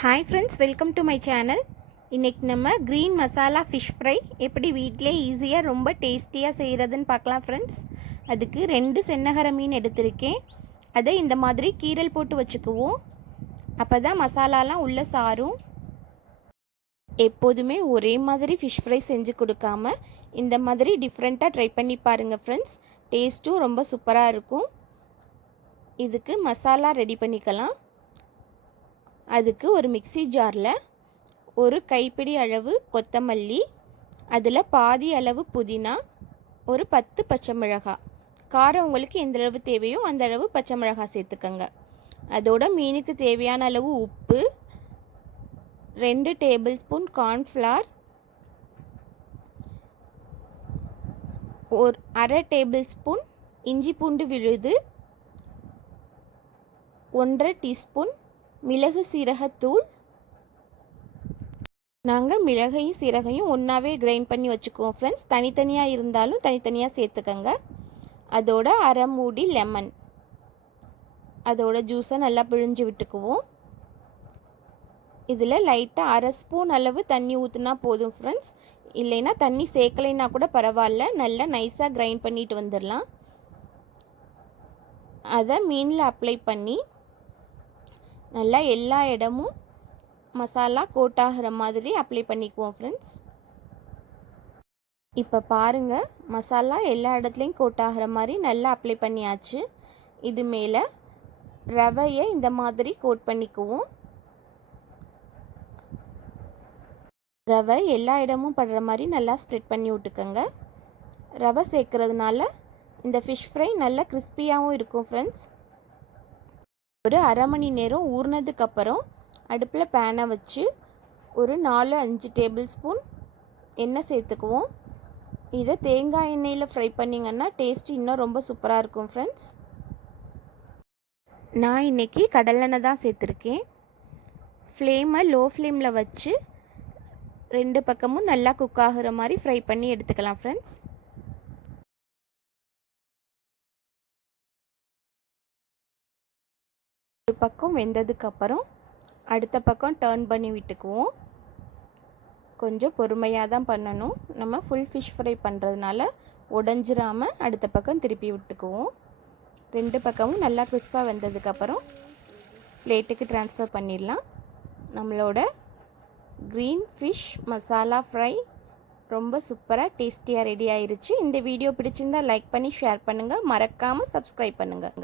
Hi friends, welcome to my channel. இன்றைக்கி நம்ம green masala fish fry எப்படி வீட்டிலே ஈஸியாக ரொம்ப டேஸ்டியாக செய்கிறதுன்னு பார்க்கலாம் ஃப்ரெண்ட்ஸ். அதுக்கு 2 சென்னகர மீன் எடுத்திருக்கேன். அதை இந்த மாதிரி கீரல் போட்டு வச்சுக்குவோம். அப்போ தான் மசாலாலாம் உள்ளே சாரும். எப்போதுமே ஒரே மாதிரி ஃபிஷ் ஃப்ரை செஞ்சு கொடுக்காம இந்த மாதிரி டிஃப்ரெண்ட்டாக ட்ரை பண்ணி பாருங்கள் ஃப்ரெண்ட்ஸ். டேஸ்ட்டும் ரொம்ப சூப்பராக இருக்கும். இதுக்கு மசாலா ரெடி பண்ணிக்கலாம். அதுக்கு ஒரு மிக்ஸி ஜாரில் ஒரு கைப்பிடி அளவு கொத்தமல்லி, அதில் பாதி அளவு புதினா, ஒரு 10 பச்சை மிளகாய், காரம் உங்களுக்கு எந்த அளவு தேவையோ அந்த அளவு பச்சை மிளகாய் சேர்த்துக்கங்க. அதோட மீனுக்கு தேவையான அளவு உப்பு, 2 டேபிள் ஸ்பூன் கார்ன்ஃப்ளவர், ஒரு அரை டேபிள் ஸ்பூன் இஞ்சி பூண்டு விழுது, 1.5 டீஸ்பூன் மிளகு சீரகத்தூள். நாங்கள் மிளகையும் சீரகையும் ஒன்றாவே கிரைண்ட் பண்ணி வச்சுக்குவோம் ஃப்ரெண்ட்ஸ். தனித்தனியாக இருந்தாலும் தனித்தனியாக சேர்த்துக்கங்க. அதோட அரை மூடி லெமன், அதோட ஜூஸை நல்லா பிழிஞ்சு விட்டுக்குவோம். இதில் லைட்டாக அரை ஸ்பூன் அளவு தண்ணி ஊற்றினா போதும் ஃப்ரெண்ட்ஸ். இல்லைன்னா தண்ணி சேர்க்கலைன்னா கூட பரவாயில்ல, நல்லா நைஸாக கிரைண்ட் பண்ணிட்டு வந்துடலாம். அதை மீனில் அப்ளை பண்ணி நல்லா எல்லா இடமும் மசாலா கோட் ஆகிற மாதிரி அப்ளை பண்ணிக்குவோம் ஃப்ரெண்ட்ஸ். இப்போ பாருங்கள், மசாலா எல்லா இடத்துலையும் கோட் ஆகிற மாதிரி நல்லா அப்ளை பண்ணியாச்சு. இது மேலே ரவையை இந்த மாதிரி கோட் பண்ணிக்குவோம். ரவை எல்லா இடமும் படுற மாதிரி நல்லா ஸ்ப்ரெட் பண்ணி விட்டுக்கோங்க. ரவை சேர்க்கறதுனால இந்த ஃபிஷ் ஃப்ரை நல்லா கிறிஸ்பியாகவும் இருக்கும் ஃப்ரெண்ட்ஸ். ஒரு அரை மணி நேரம் ஊறினதுக்கப்புறம் அடுப்பில் பேனை வச்சு ஒரு 4-5 டேபிள் ஸ்பூன் எண்ணெய் சேர்த்துக்குவோம். இதை தேங்காய் எண்ணெயில் ஃப்ரை பண்ணிங்கன்னா டேஸ்ட் இன்னும் ரொம்ப சூப்பராக இருக்கும் ஃப்ரெண்ட்ஸ். நான் இன்றைக்கி கடலெண்ணெய் தான் சேர்த்துருக்கேன். ஃப்ளேமை லோ ஃப்ளேமில் வச்சு 2 பக்கமும் நல்லா குக் ஆகிற மாதிரி ஃப்ரை பண்ணி எடுத்துக்கலாம் ஃப்ரெண்ட்ஸ். ஒரு பக்கம் வெந்ததுக்கப்புறம் அடுத்த பக்கம் டர்ன் பண்ணி விட்டுக்குவோம். கொஞ்சம் பொறுமையாக தான் பண்ணணும். நம்ம ஃபுல் ஃபிஷ் ஃப்ரை பண்ணுறதுனால உடஞ்சிராமல் அடுத்த பக்கம் திருப்பி விட்டுக்குவோம். 2 பக்கமும் நல்லா கிறிஸ்பாக வெந்ததுக்கப்புறம் பிளேட்டுக்கு ட்ரான்ஸ்ஃபர் பண்ணிடலாம். நம்மளோட க்ரீன் ஃபிஷ் மசாலா ஃப்ரை ரொம்ப சூப்பராக டேஸ்டியாக ரெடி ஆயிடுச்சு. இந்த வீடியோ பிடிச்சிருந்தால் லைக் பண்ணி ஷேர் பண்ணுங்கள். மறக்காமல் சப்ஸ்கிரைப் பண்ணுங்கள்.